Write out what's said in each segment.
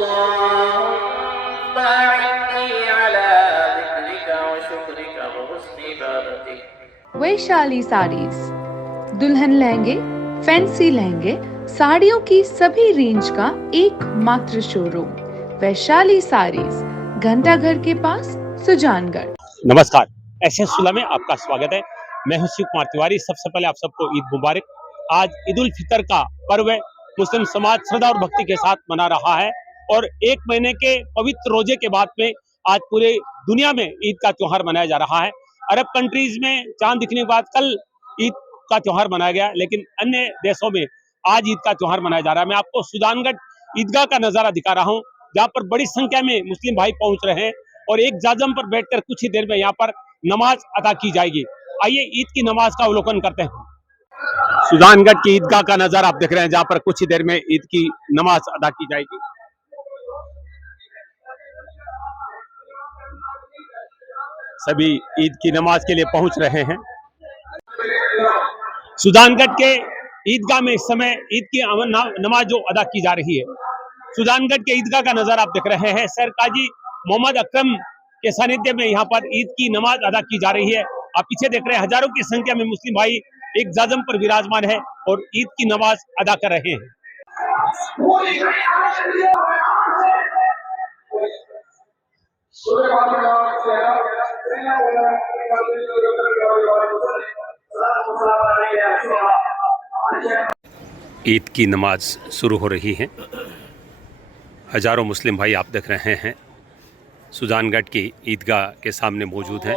अल्लाहुम्मा अइन्नी अला ज़िक्रिका व शुक्रिका व हुस्नि इबादतिक। वैशाली साड़ीज, दुल्हन लहंगे, फैंसी लहंगे, साड़ियों की सभी रेंज का एकमात्र शोरूम वैशाली साड़ीज, घंटाघर के पास, सुजानगढ़। नमस्कार, एसएस सुला में आपका स्वागत है। मैं हूं शिव कुमार तिवारी। सबसे पहले आप सबको ईद मुबारक। आज ईद उल फितर का पर्व मुस्लिम समाज श्रद्धा और भक्ति के साथ मना रहा है और एक महीने के पवित्र रोजे के बाद में आज पूरे दुनिया में ईद का त्योहार मनाया जा रहा है। अरब कंट्रीज में चांद दिखने के बाद कल ईद का त्योहार मनाया गया, लेकिन अन्य देशों में आज ईद का त्योहार मनाया जा रहा है। मैं आपको सुजानगढ़ ईदगाह का नजारा दिखा रहा हूँ, जहाँ पर बड़ी संख्या में मुस्लिम भाई पहुंच रहे हैं और एक जाजम पर बैठकर कुछ ही देर में यहाँ पर नमाज अदा की जाएगी। आइए ईद की नमाज का अवलोकन करते हैं। सुजानगढ़ की ईदगाह का नजारा आप देख रहे हैं, जहाँ पर कुछ ही देर में ईद की नमाज अदा की जाएगी। सभी ईद की नमाज के लिए पहुंच रहे हैं। सुजानगढ़ के ईदगाह में इस समय ईद की नमाज जो अदा की जा रही है, सुजानगढ़ के ईदगाह का नजारा आप देख रहे हैं। सर काजी मोहम्मद अकरम के सानिध्य में यहाँ पर ईद की नमाज अदा की जा रही है। आप पीछे देख रहे हैं, हजारों की संख्या में मुस्लिम भाई एक जाजम पर विराजमान है और ईद की नमाज अदा कर रहे हैं। ईद की नमाज शुरू हो रही है। हजारों मुस्लिम भाई आप देख रहे हैं सुजानगढ़ की ईदगाह के सामने मौजूद हैं।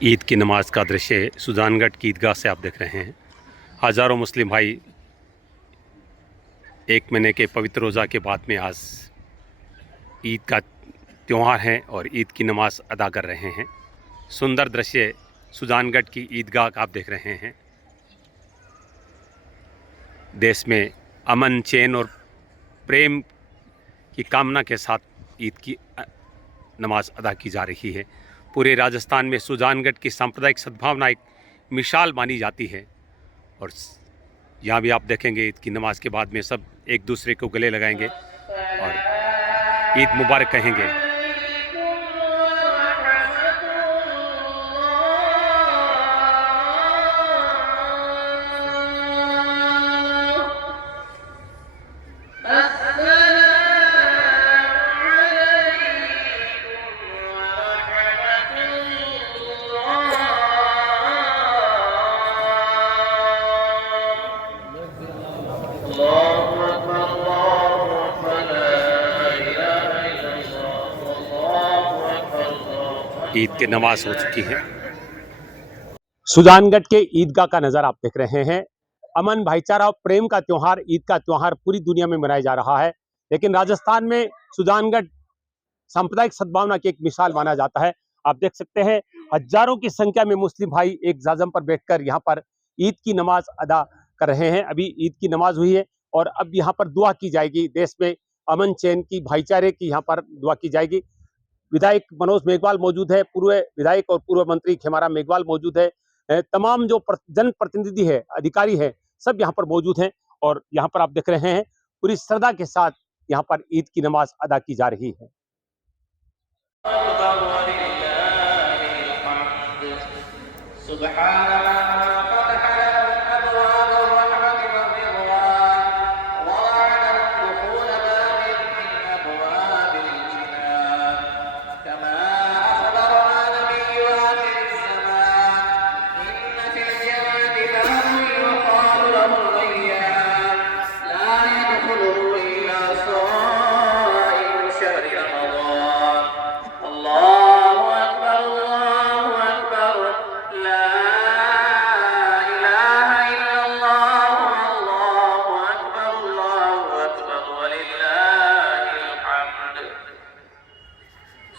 ईद की नमाज का दृश्य सुजानगढ़ की ईदगाह से आप देख रहे हैं। हज़ारों मुस्लिम भाई एक महीने के पवित्र रोज़ा के बाद में आज ईद का त्यौहार है और ईद की नमाज अदा कर रहे हैं। सुंदर दृश्य सुजानगढ़ की ईदगाह का आप देख रहे हैं। देश में अमन, चैन और प्रेम की कामना के साथ ईद की नमाज अदा की जा रही है। पूरे राजस्थान में सुजानगढ़ की सांप्रदायिक सद्भावना एक मिसाल मानी जाती है और यहाँ भी आप देखेंगे ईद की नमाज के बाद में सब एक दूसरे को गले लगाएंगे और ईद मुबारक कहेंगे। ईद की नमाज हो चुकी है। सुजानगढ़ के ईदगाह का नज़ारा आप देख रहे हैं। अमन, भाईचारा और प्रेम का त्योहार, ईद का त्योहार पूरी दुनिया में मनाया जा रहा है, लेकिन राजस्थान में सुजानगढ़ सांप्रदायिक सद्भावना की एक मिसाल माना जाता है। आप देख सकते हैं हजारों की संख्या में मुस्लिम भाई एक जाजम पर बैठकर यहाँ पर ईद की नमाज अदा कर रहे हैं। अभी ईद की नमाज हुई है और अब यहाँ पर दुआ की जाएगी, देश में अमन चैन की, भाईचारे की यहाँ पर दुआ की जाएगी। विधायक मनोज मेघवाल मौजूद है, पूर्व विधायक और पूर्व मंत्री खेमाराम मेघवाल मौजूद है, तमाम जो जनप्रतिनिधि है, अधिकारी है, सब यहाँ पर मौजूद हैं और यहाँ पर आप देख रहे हैं पूरी श्रद्धा के साथ यहाँ पर ईद की नमाज अदा की जा रही है।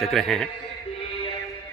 देख रहे हैं।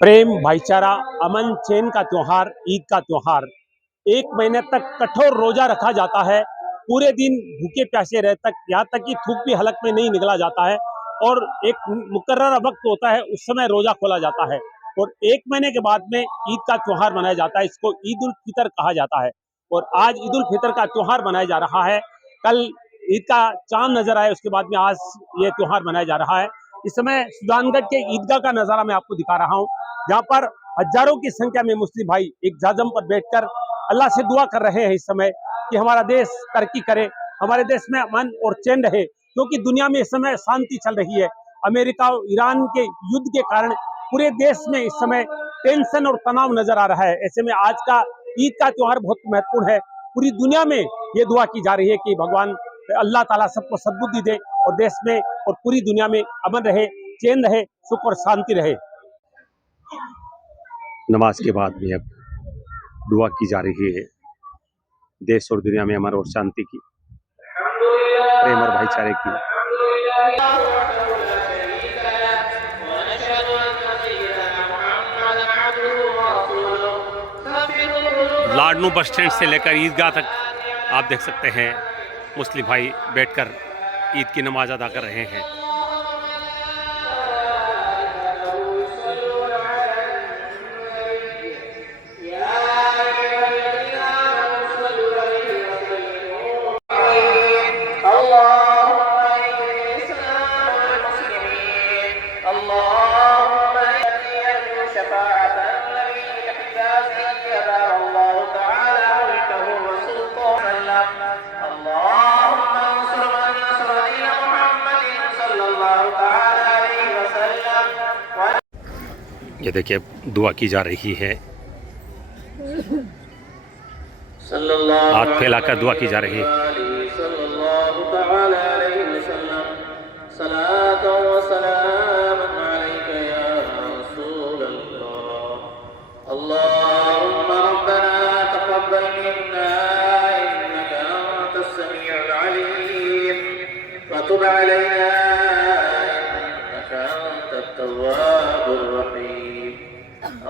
प्रेम, भाईचारा, अमन चैन का त्योहार, ईद का त्योहार, एक महीने तक कठोर रोजा रखा जाता है। पूरे दिन भूखे प्यासे रह तक, यहाँ तक कि थूक भी हलक में नहीं निकला जाता है और एक मुकर्रर वक्त होता है, उस समय रोजा खोला जाता है और एक महीने के बाद में ईद का त्योहार मनाया जाता है। इसको ईद उल फितर कहा जाता है और आज ईद उल फितर का त्योहार मनाया जा रहा है। कल ईद का चांद नजर आए, उसके बाद में आज ये त्योहार मनाया जा रहा है। इस समय सुजानगढ़ के ईदगाह का नजारा मैं आपको दिखा रहा हूँ, जहाँ पर हजारों की संख्या में मुस्लिम भाई एक जाजम पर बैठकर अल्लाह से दुआ कर रहे हैं इस समय कि हमारा देश तरक्की करे, हमारे देश में अमन और चैन रहे, क्योंकि दुनिया में इस समय शांति चल रही है। अमेरिका और ईरान के युद्ध के कारण पूरे देश में इस समय टेंशन और तनाव नजर आ रहा है। ऐसे में आज का ईद का त्योहार बहुत महत्वपूर्ण है। पूरी दुनिया में ये दुआ की जा रही है कि भगवान अल्लाह ताला सबको सद्बुद्धि दे और देश में और पूरी दुनिया में अमन रहे, चैन रहे, सुख और शांति रहे। नमाज के बाद भी अब दुआ की जा रही है देश और दुनिया में अमन और शांति की। प्रेम और भाईचारे की। लाडनू बस स्टैंड से लेकर ईदगाह तक आप देख सकते हैं मुस्लिम भाई बैठकर ईद की नमाज अदा कर रहे हैं। ये देखिए दुआ की जा रही है, हाथ फैलाकर दुआ की जा रही है।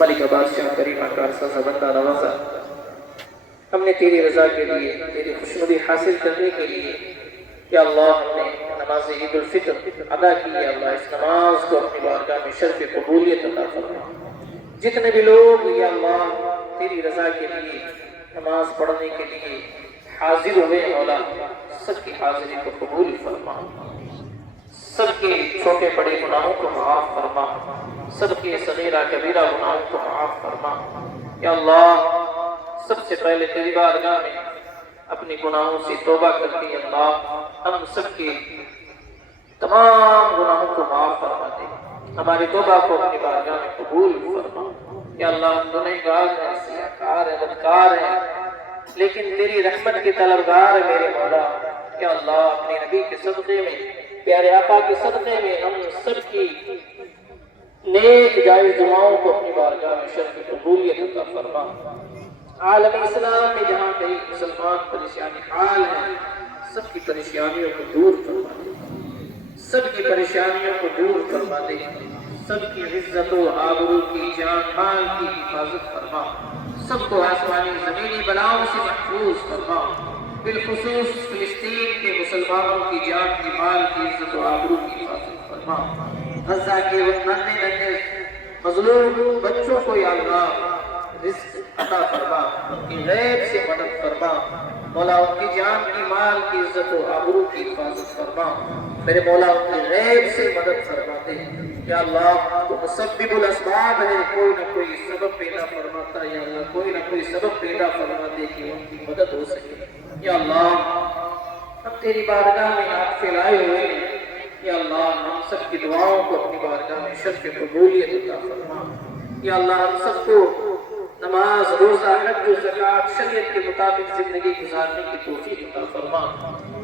मलिक बादशाह करीम आकार सा बंदा नवाजा, हमने तेरी रजा के लिए तेरी खुशनुदी हासिल करने के लिए या अल्लाह हमने नमाज ईद उल फितर अदा की। या अल्लाह इस नमाज को अपनी बारगाह में शर्फ कबूलियत अता फरमा। जितने भी लोग या अल्लाह तेरी रजा के लिए नमाज पढ़ने के लिए हाजिर हुए मौला सबकी हाजिरी को कबूल फरमा। सबके छोटे बड़े गुनाहों को माफ फरमा। सबके सगीरा कबीरा गुनाहों को माफ फरमा। या अल्लाह सबसे पहले तेरी बारगाह में अपने गुनाहों से तौबा करके अल्लाह हम सबके तमाम गुनाहों को माफ फरमा दे। हमारी तौबा को अपनी बारगाह में कबूल फरमा। या अल्लाह हम गुनहगार हैं, सियाकार हैं, बदकार हैं, लेकिन तेरी रहमत के तलबगार है मेरे मौला। या अल्लाह अपने नबी के सदक़े में प्यारे आका के सदक़े में हम सबकी नेक जायज़ दुआओं को अपनी बारगाह में शर्फ कबूलियत अता फरमा। आलम इस्लाम में जहाँ कहीं मुसलमान परेशानी हाल है सबकी परेशानियों को दूर फरमा दे। सबकी परेशानियों को दूर फरमा दे। सबकी इज्जत व आबरू की, जान माल की हिफाजत फरमा। सबको आसमानी जमीनी बलाओं से महफूज फरमा। बिलखुसूस फिलिस्तीन के मुसलमानों की जान की, माल की, इज्जत व आबरू की हिफाजत फरमा। गजा के उन नन्हे नन्हे मजलूम बच्चों को या अल्लाह रिज़्क़ अता फरमा, उनकी गैब से मदद फरमा। मौला उनकी जान की, माल की, इज्जत व आबरू की हिफाजत फरमा। मेरे मौला उनकी गैब से मदद फरमा दे। या अल्लाह तो मुसब्बिबुल अस्बाब है, कोई ना कोई सबब पैदा फरमाता है। या अल्लाह कोई ना कोई सबब पैदा फरमा दे कि उनकी मदद हो सके। या अल्लाह हम तेरी बारगाह में हाथ फैलाए हुए हैं। या अल्लाह हम सब की दुआओं को अपनी बारगाह में शर्फ कबूलियत अता फरमा। या अल्लाह हम सबको नमाज, रोजा, हज, ज़कात, शरीयत के मुताबिक जिंदगी गुजारने की तौफीक अता फरमा।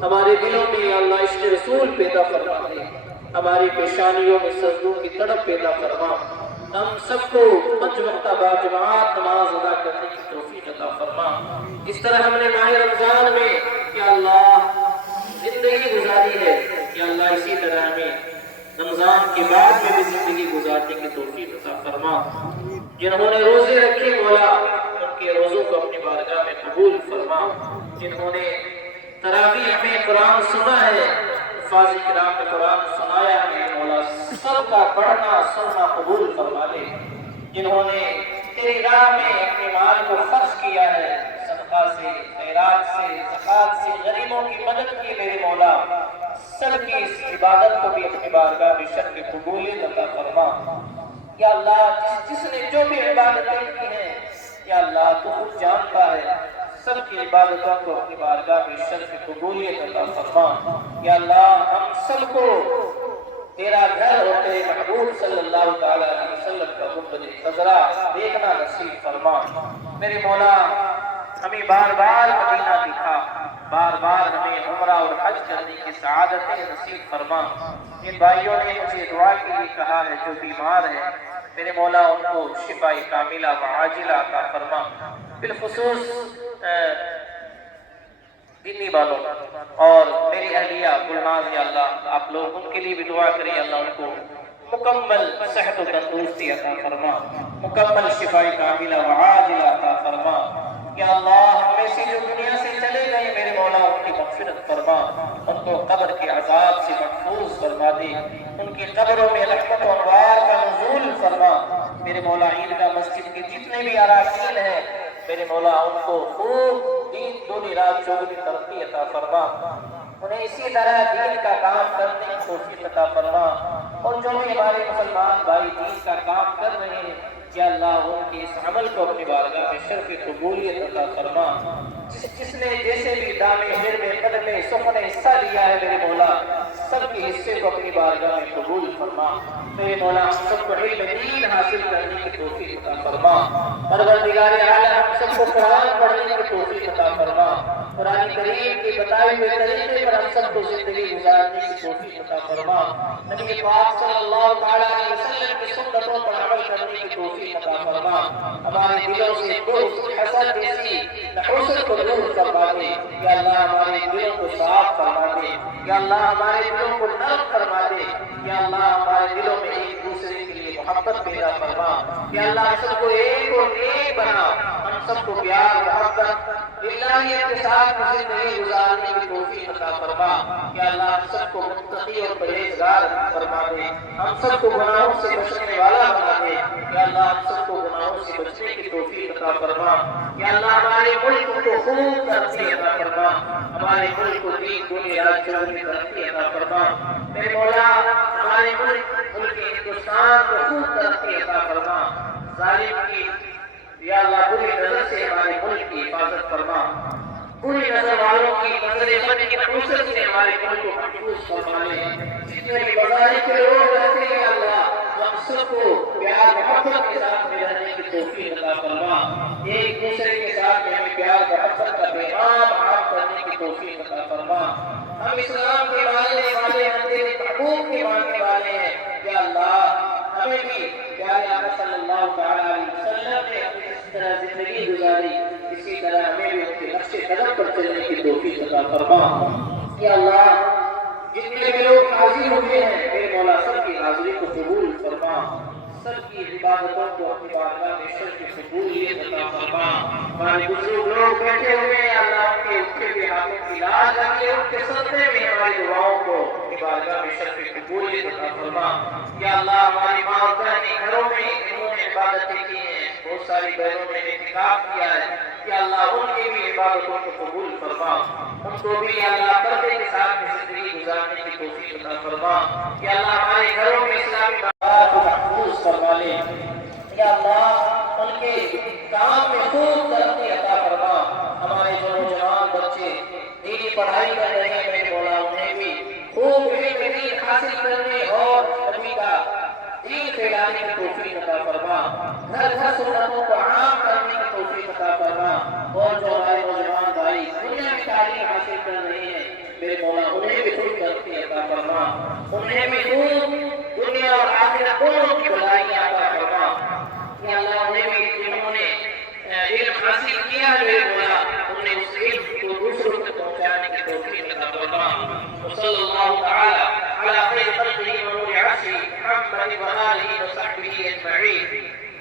हमारे दिलों में या अल्लाह इश्क़ रसूल पैदा फरमा दे। हमारी पेशानियों में सजदों की तड़प पैदा फरमा। हम सबको 5 वक्त बाजमात नमाज अदा करने की तौफीक अता फरमा। इस तरह हमने माह रमजान में या अल्लाह जिंदगी गुजारी है, या अल्लाह इसी तरह हमें रमजान के बाद में भी जिंदगी गुजारने की तौफीक अता फरमा। जिन्होंने रोजे रखे मौला उनके रोजों को अपनी बारगाह में कबूल फरमा। जिन्होंने तरावीह में कुरान सुना है, फाज़िल किराम ने कुरान सुनाया है, मौला सबका पढ़ना सुनना कबूल फरमा दे। जिन्होंने तेरी राह में अपने माल को खर्च किया है, सदका से, खैरात से, ज़कात से, गरीबों की मदद की, मेरे मौला सबकी इस इबादत को भी अपनी बारगाह में शर्फ कबूलियत अता फरमा। या अल्लाह जिसने जो भी इबादतें की हैं, या अल्लाह तू खुद जानता है, सबकी इबादतों को अपनी बारगाह में शर्फ कबूलियत अता फरमा। या अल्लाह हम सबको तेरा घर और तेरे महबूब सल्लल्लाहु तआला अलैहि वसल्लम का गुंबद खज़रा देखना नसीब फरमा। मेरे मौला हमें बार बार मदीना दिखा, बार बार हमें उम्रा और हज करने की सआदतें नसीब फरमा। इन भाइयों ने मुझे दुआ के लिए कहा है, जो बीमार है मेरे मौला उनको शिफाई कामिला व आजिला अता फरमा। बिलखुसूस दिल्ली वालों और मेरी अहलिया गुलनाज, या अल्लाह आप लोग उनके लिए भी दुआ करें। अल्लाह उनको मुकम्मल सेहत और तंदुरुस्ती अता फरमा, मुकम्मल शिफाई कामिला व आजिला अता फरमा। या अल्लाह हमें से जो दुनिया से चले गए मेरे मौला उनकी मग़फ़िरत फरमा, उनको कब्र के अज़ाब से महफूज फरमा दे, उनकी कब्रों में रहमत और अनवार का नुज़ूल फरमा। मेरे मौला ईदगाह मस्जिद के जितने भी अराकीन हैं मेरे मौला उनको खूब दीन दूनी रात चौगुनी तरक्की अता फरमा। उन्हें इसी तरह दीन का काम करने की तौफीक अता फरमा। और जो भी हमारे मुसलमान भाई दीन का काम कर रहे हैं, या अल्लाह उनके इस अमल को अपनी बारगाह में शर्फ कबूलियत अता फरमा। जिसने जैसे भी दामे हिरमे कदमे सुखने हिस्सा लिया है मेरे मौला सबके हिस्से को अपनी बारगाह में कबूल फरमा। मेरे मौला सबको इल्म दीन हासिल करने की तौफीक अता फरमा। परवरदिगार आलम हम सबको कुरान पढ़ने की तौफीक अता फरमा। कुरान करीम के बताए हुए तरीके पर हम सबको जिंदगी गुजारने की तौफीक अता फरमा। नबी पाक सल्लल्लाहु अलैहि वसल्लम की सुन्नतों पर अमल करने की तौफीक अता फरमा। हमारे दिलों से बुग़्ज़, हसद जैसी नहुसत को दूर फरमा दे। या अल्लाह हमारे दिलों को साफ फरमा दे। या अल्लाह हमारे दिलों को नरम फरमा दे। या अल्लाह हमारे दिलों में एक दूसरे के लिए मोहब्बत पैदा फरमा। या अल्लाह हम सबको एक और एक बना, हम सबको प्यार मोहब्बत इल्लाहियत के साथ जिंदगी गुजारने की तौफीक अता फरमा। या अल्लाह हम सबको मुत्तकी और परहेज़गार फरमा दे, हम सबको गुनाहों से बचने वाला बना दे। या अल्लाह हम सबको गुनाहों से बचने की तौफीक अता फरमा। या अल्लाह हमारे मुल्क को खूब तरक्की अता फरमा, हमारे मुल्क को दीन दुनिया चौगुनी तरक्की अता फरमा। मेरे मौला हमारे मुल्क हिंदुस्तान को खूब तरक्की अता फरमा। जालिम की या अल्लाह बुरी नजर से हमारे मुल्क की हिफाजत फरमा। बुरी नजर वालों की नजरे बद की नहुसत से हमारे मुल्क को महफूज फरमा ले। जितने भी बाज़ार के लोग रहते हैं अल्लाह हम सबको प्यार मोहब्बत के साथ में रहने की तौफीक अता फरमा। एक दूसरे के साथ में हमें प्यार मोहब्बत का पैगाम आम करने की तौफीक अता फरमा। हम इस्लाम के मानने वाले हैं, तेरे महबूब के मानने वाले हैं। या अल्लाह हमें भी प्यारे आका सल्लल्लाहु अलैहि वसल्लम ने अपनी इस तरह जिंदगी गुजारी, इसी तरह हमें भी उनके नक्शे कदम पर चलने की तौफीक अता फरमा। या अल्लाह जितने भी लोग हाजिर हुए हैं मेरे मौला सबकी हाजिरी को कबूल फरमा। सबकी इबादतों को अपनी बारगाह में शर्फ की कबूलियत अता फरमा। हमारे बुजुर्ग लोग बैठे हुए हैं, अल्लाह उनके उठे हुए हाथों की लाज रखे, उनके सदक़े में हमारी दुआओं को अपनी बारगाह में शर्फ की कबूलियत अता फरमा। या अल्लाह हमारी माँ और बहनें घरों में इन्होंने इबादतें की हैं, बहुत सारी बहनों ने इत्तिकाफ किया है, या अल्लाह उनकी भी इबादतों को कबूल फरमा। उनको भी अल्लाह पर्दे के साथ जिंदगी गुजारने की तौफीक अता फरमा। या अल्लाह हमारे घरों में इस्लामी बात को महफूज फरमा ले। या अल्लाह उनके काम में खूब तरक्की अता फरमा। हमारे जो नौजवान बच्चे दीनी पढ़ाई कर रहे हैं, मेरे मौला उन्हें भी खूब इल्म हासिल करने और नबी का दीन फैलाने की तौफीक अता फरमा। घर घर सुन्नतों को आम करने की तौफीक अता फरमा। और जो हमारे नौजवान भाई दुनिया में तालीम हासिल कर रहे हैं, मेरे मौला उन्हें भी खूब तरक्की अता फरमा। उन्हें भी खूब दुनिया और आखिरत दोनों की भलाइयां अता फरमा। या अल्लाह उन्हें भी जिन्होंने इल्म हासिल किया है, मेरे मौला उन्हें उस इल्म को दूसरों तक पहुंचाने की तौफीक अता फरमा। सल्लल्लाहु तआला अला खैर खल्क़िही व नूरि अर्शिही मुहम्मद व आलिहि व सहबिही अजमईन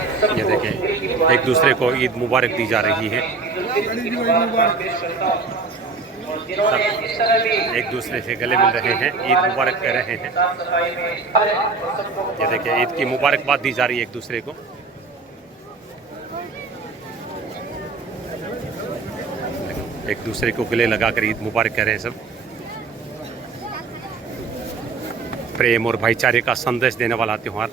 वसल्लम। ये देखिए एक दूसरे को ईद मुबारक दी जा रही है, एक दूसरे से गले मिल रहे हैं, ईद मुबारक कह रहे हैं। ये देखिए ईद की मुबारकबाद दी जा रही है एक दूसरे को। एक दूसरे को गले लगाकर ईद मुबारक कह रहे हैं सब। प्रेम और भाईचारे का संदेश देने वाला त्योहार।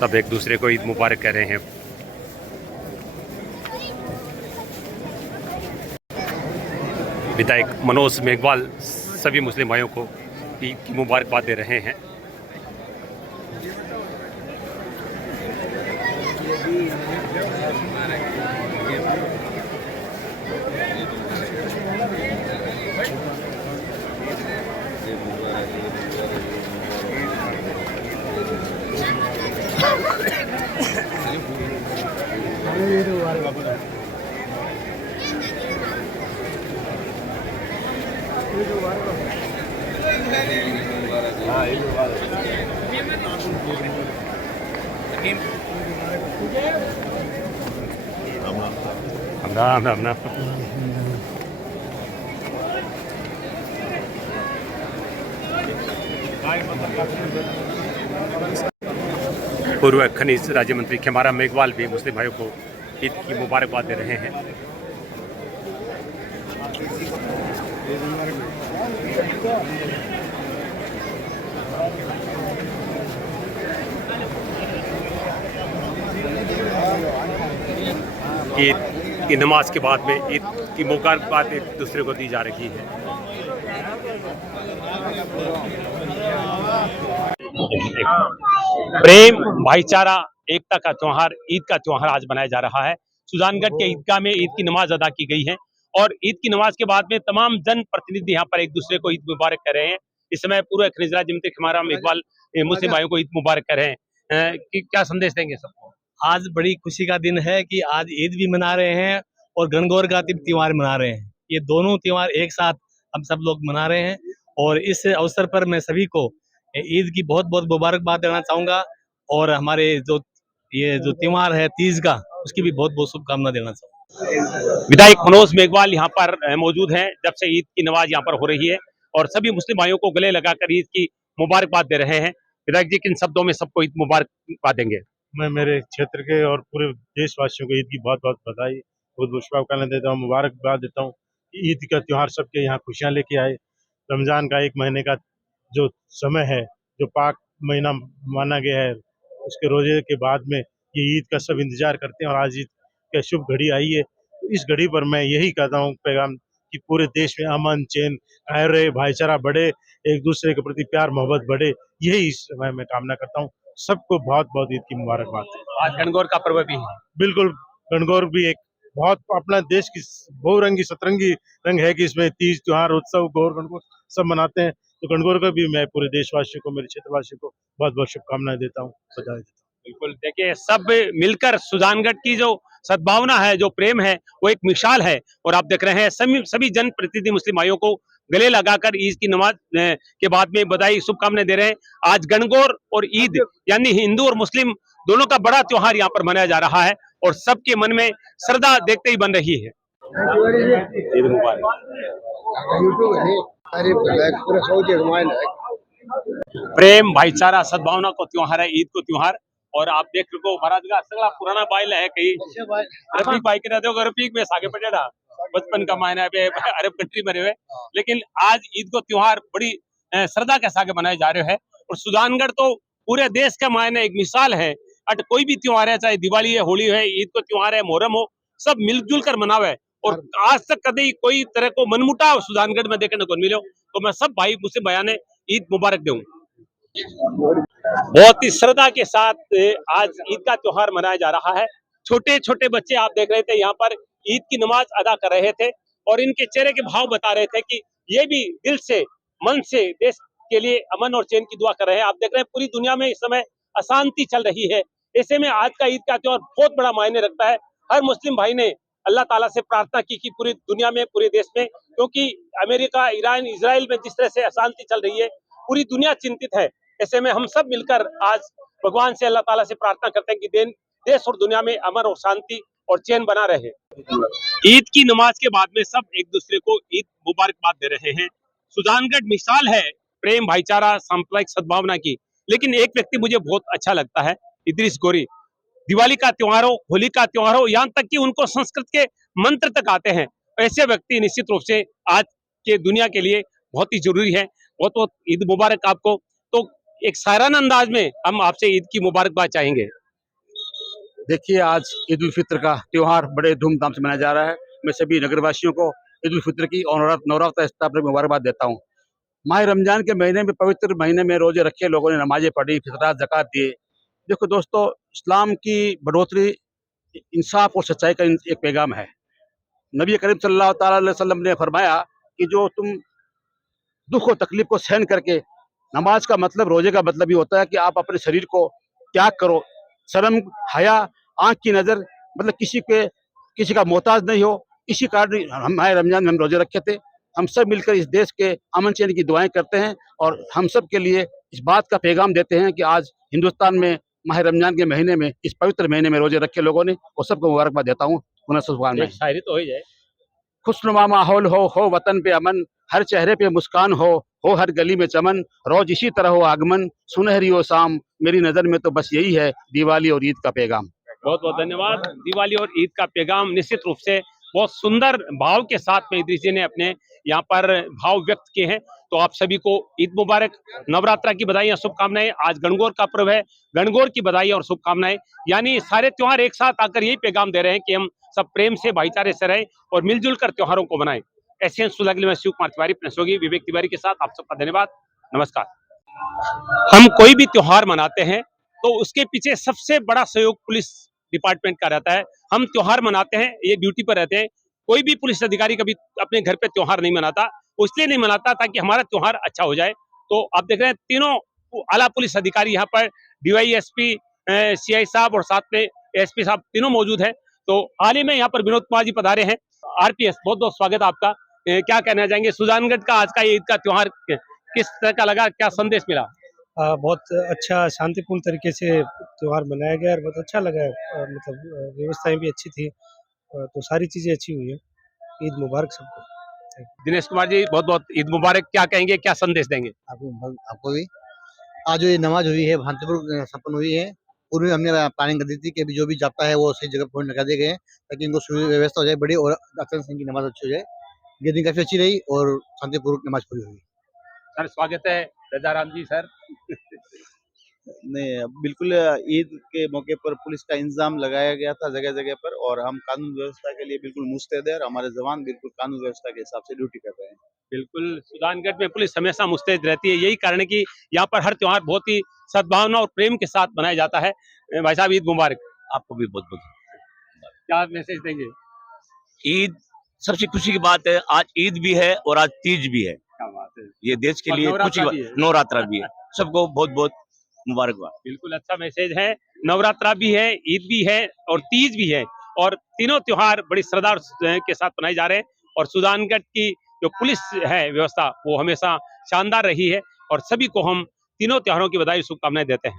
सब एक दूसरे को ईद मुबारक कह रहे हैं। विधायक मनोज मेघवाल सभी मुस्लिम भाइयों को ईद की मुबारकबाद दे रहे हैं। राम राम राम। पूर्व खनिज राज्य मंत्री खेमाराम मेघवाल भी मुस्लिम भाइयों को ईद की मुबारकबाद दे रहे हैं। ईद की नमाज के बाद में ईद की मुबारकबाद एक दूसरे को दी जा रही है। प्रेम, भाईचारा, एकता का त्योहार, ईद का त्योहार आज मनाया जा रहा है। सुजानगढ़ के ईदगाह में ईद की नमाज अदा की गई है और ईद की नमाज के बाद में तमाम जन प्रतिनिधि यहाँ पर एक दूसरे को ईद मुबारक कर रहे हैं। इस समय पूर्व खनिज राज्य मंत्री खेमाराम इकबाल मुस्लिम भाइयों को ईद मुबारक कर रहे हैं। क्या संदेश देंगे सबको? आज बड़ी खुशी का दिन है कि आज ईद भी मना रहे हैं और गणगौर का त्योहार मना रहे हैं। ये दोनों त्योहार एक साथ हम सब लोग मना रहे हैं और इस अवसर पर मैं सभी को ईद की बहुत बहुत मुबारकबाद देना चाहूँगा और हमारे जो त्योहार है तीज का, उसकी भी बहुत बहुत शुभकामना देना चाहूँगा। विधायक मनोज मेघवाल यहाँ पर मौजूद हैं जब से ईद की नमाज यहाँ पर हो रही है और सभी मुस्लिम भाइयों को गले लगाकर ईद की मुबारकबाद दे रहे हैं। विधायक जी किन शब्दों में सबको ईद मुबारकबाद देंगे? मैं मेरे क्षेत्र के और पूरे देशवासियों को ईद की बहुत बहुत बधाई, बहुत बहुत शुभकामनाएं देता हूँ, मुबारकबाद देता हूँ। ईद का त्योहार सबके यहाँ खुशियाँ लेके आए। रमजान का एक महीने का जो समय है, जो पाक महीना माना गया है, उसके रोजे के बाद में ये ईद का सब इंतजार करते हैं और आज ईद की शुभ घड़ी आई है। तो इस घड़ी पर मैं यही कहता हूँ पैगाम कि पूरे देश में अमन चैन कायम रहे, भाईचारा बढ़े, एक दूसरे के प्रति प्यार मोहब्बत बढ़े, यही इस समय मैं कामना करता हूँ। सबको बहुत बहुत ईद की मुबारकबाद। आज गणगौर का पर्व भी है। बिल्कुल, गणगौर भी एक बहुत अपना देश की बहुरंगी सतरंगी रंग है कि इसमें तीज त्योहार उत्सव गौर गणगौर सब मनाते हैं। तो गणगौर का भी मैं पूरे देशवासियों को, मेरे क्षेत्रवासियों को बहुत बहुत शुभकामनाएं देता हूँ, बधाई देता हूँ। बिल्कुल देखिए, सब मिलकर सुजानगढ़ की जो सद्भावना है, जो प्रेम है, वो एक मिसाल है। और आप देख रहे हैं सभी सभी जनप्रतिनिधि मुस्लिम भाइयों को गले लगाकर ईद की नमाज के बाद में बधाई शुभकामनाएं दे रहे हैं। आज गणगौर और ईद यानी हिंदू और मुस्लिम दोनों का बड़ा त्योहार यहाँ पर मनाया जा रहा है और सबके मन में श्रद्धा देखते ही बन रही है। ईद मुबारक। प्रेम भाईचारा सद्भावना को त्योहार है, ईद को त्योहार। और आप देख रहे महाराज का सगला पुराना बाइल है कहीं रफीक भाई के देखो रफीक में सागे पटेड़ा बचपन का मायना है अरब कंट्री में रहे, लेकिन आज ईद को त्योहार बड़ी श्रद्धा के सागे मनाए जा रहे हैं। और सुजानगढ़ तो पूरे देश का मायने एक मिसाल है। अट कोई भी त्योहार है, चाहे दिवाली है, होली है, ईद को त्योहार है, मोहर्रम हो, सब मिलजुल कर मनावे। और आज तक कभी कोई तरह को मनमुटाव सुजानगढ़ में देखने को मिलो। तो मैं सब भाई मुझसे बयाने ईद मुबारक दूं। बहुत ही श्रद्धा के साथ आज ईद का त्योहार मनाया जा रहा है। छोटे छोटे बच्चे आप देख रहे थे यहाँ पर ईद की नमाज अदा कर रहे थे और इनके चेहरे के भाव बता रहे थे कि ये भी दिल से मन से देश के लिए अमन और चैन की दुआ कर रहे हैं। आप देख रहे हैं पूरी दुनिया में इस समय अशांति चल रही है, ऐसे में आज का ईद का त्योहार बहुत बड़ा मायने रखता है। हर मुस्लिम भाई ने अल्लाह ताला से प्रार्थना की कि पूरी दुनिया में, पूरे देश में, क्योंकि अमेरिका, ईरान, इजराइल में जिस तरह से अशांति चल रही है, पूरी दुनिया चिंतित है। ऐसे में हम सब मिलकर आज भगवान से, अल्लाह ताला से प्रार्थना करते हैं कि देश और दुनिया में अमन और शांति और चैन बना रहे। ईद की नमाज के बाद में सब एक दूसरे को ईद मुबारकबाद दे रहे हैं। सुजानगढ़ मिसाल है प्रेम, भाईचारा, सांप्रदायिक सद्भावना की। लेकिन एक व्यक्ति मुझे बहुत अच्छा लगता है, इदरीस गोरी। दिवाली का त्योहार हो, होली का त्योहार हो, यहाँ तक कि उनको संस्कृत के मंत्र तक आते हैं। ऐसे व्यक्ति निश्चित रूप से आज के दुनिया के लिए बहुत ही जरूरी है। बहुत बहुत ईद मुबारक आपको। तो एक सायराना अंदाज में हम आपसे ईद की मुबारकबाद चाहेंगे। देखिए, आज ईद उल फित्र का त्योहार बड़े धूमधाम से मनाया जा रहा है। मैं सभी नगरवासियों को ईद उल फित्र की और नवरात्र स्थापना मुबारकबाद देता हूँ। माह रमजान के महीने में, पवित्र महीने में रोजे रखे, लोगों ने नमाजें पढ़ी, फितरात, ज़कात दिए। देखो दोस्तों, इस्लाम की बढ़ोतरी इंसाफ और सच्चाई का एक पैगाम है। नबी करीम सल्लल्लाहु अलैहि वसल्लम ने फरमाया कि जो तुम दुख और तकलीफ को सहन करके, नमाज का मतलब, रोजे का मतलब ये होता है कि आप अपने शरीर को त्याग करो, शर्म, हया, आंख की नज़र, मतलब किसी का मोहताज नहीं हो। इसी कारण हम माह रमजान में हम रोजे रखे थे। हम सब मिलकर इस देश के अमन चैन की दुआएं करते हैं और हम सब के लिए इस बात का पैगाम देते हैं कि आज हिंदुस्तान में माह रमजान के महीने में, इस पवित्र महीने में रोजे रखे लोगों ने, और सबको मुबारकबाद देता हूँ। पुनः शुभकामनाएं। शायरी तो हो जाए। खुशनुमा माहौल हो वतन पे अमन, हर चेहरे पे मुस्कान हो हर गली में चमन, रोज इसी तरह हो आगमन, सुनहरी हो शाम, मेरी नजर में तो बस यही है दिवाली और ईद का पैगाम। बहुत बहुत धन्यवाद। दिवाली और ईद का पैगाम निश्चित रूप से बहुत सुंदर भाव के साथ में इदरीस जी ने अपने यहाँ पर भाव व्यक्त किए हैं। तो आप सभी को ईद मुबारक, नवरात्रा की बधाई और शुभकामनाएं। आज गणगौर का पर्व है, गणगौर की बधाई और शुभकामनाएं। यानी सारे त्योहार एक साथ आकर यही पैगाम दे रहे हैं कि हम सब प्रेम से, भाईचारे से रहें और मिलजुल कर त्योहारों को बनाएं। ऐसे सुलगली में शिव कुमार तिवारी, सहयोगी विवेक तिवारी के साथ आप सबका धन्यवाद, नमस्कार। हम कोई भी त्योहार मनाते हैं तो उसके पीछे सबसे बड़ा सहयोग पुलिस डिपार्टमेंट का रहता है। हम त्योहार मनाते हैं, ये ड्यूटी पर रहते हैं। कोई भी पुलिस अधिकारी कभी अपने घर पे त्योहार नहीं मनाता, इसलिए नहीं मनाता ताकि हमारा त्योहार अच्छा हो जाए। तो आप देख रहे हैं तीनों आला पुलिस अधिकारी यहाँ पर, डीवाईएसपी, सीआई साहब और साथ में एसपी साहब, तीनों मौजूद हैं। तो हाल ही में यहाँ पर विनोद कुमार जी पधारे हैं, आरपीएस। बहुत बहुत स्वागत आपका। क्या कहना चाहेंगे, सुजानगढ़ का आज का ईद का त्योहार किस तरह का लगा, क्या संदेश मिला? बहुत अच्छा शांतिपूर्ण तरीके से त्यौहार मनाया गया और बहुत अच्छा लगा है। मतलब व्यवस्थाएं भी अच्छी थी, तो सारी चीज़ें अच्छी हुई है। ईद मुबारक सबको। दिनेश कुमार जी, बहुत बहुत ईद मुबारक। क्या कहेंगे, क्या संदेश देंगे? आपको भी आज जो ये नमाज हुई है शांतिपूर्ण संपन्न हुई है। पूर्व में हमने प्लानिंग कर दी थी कि अभी जो भी जाता है वो सही जगह पॉइंट लगा दिए गए हैं ताकि इनको सुव्यवस्था हो जाए बड़ी, और अचानक सिंह की नमाज अच्छी हो जाए। ये दिन काफी अच्छी रही और शांतिपूर्वक नमाज पूरी हुई। सर स्वागत है। रजा राम जी सर। नहीं, बिल्कुल ईद के मौके पर पुलिस का इंतजाम लगाया गया था जगह जगह पर, और हम कानून व्यवस्था के लिए बिल्कुल मुस्तैद है और हमारे जवान बिल्कुल कानून व्यवस्था के हिसाब से ड्यूटी कर रहे हैं। बिल्कुल, सुजानगढ़ में पुलिस हमेशा मुस्तैद रहती है। यही कारण है कि यहाँ पर हर त्योहार बहुत ही सद्भावना और प्रेम के साथ मनाया जाता है। भाई साहब, ईद मुबारक। आपको भी बहुत बहुत क्या मैसेज देंगे? ईद सबसे खुशी की बात है। आज ईद भी है और आज तीज भी है। क्या बात है। ये देश के और लिए नवरात्रा खुशी की भी है। बात, नवरात्रा भी है। सबको बहुत बहुत मुबारकबाद। बिल्कुल अच्छा मैसेज है। नवरात्रा भी है, ईद भी है और तीज भी है और तीनों त्योहार बड़ी श्रद्धा के साथ मनाए जा रहे हैं। और सुजानगढ़ की जो पुलिस है व्यवस्था वो हमेशा शानदार रही है और सभी को हम तीनों त्योहारों की बधाई शुभकामनाएं देते हैं।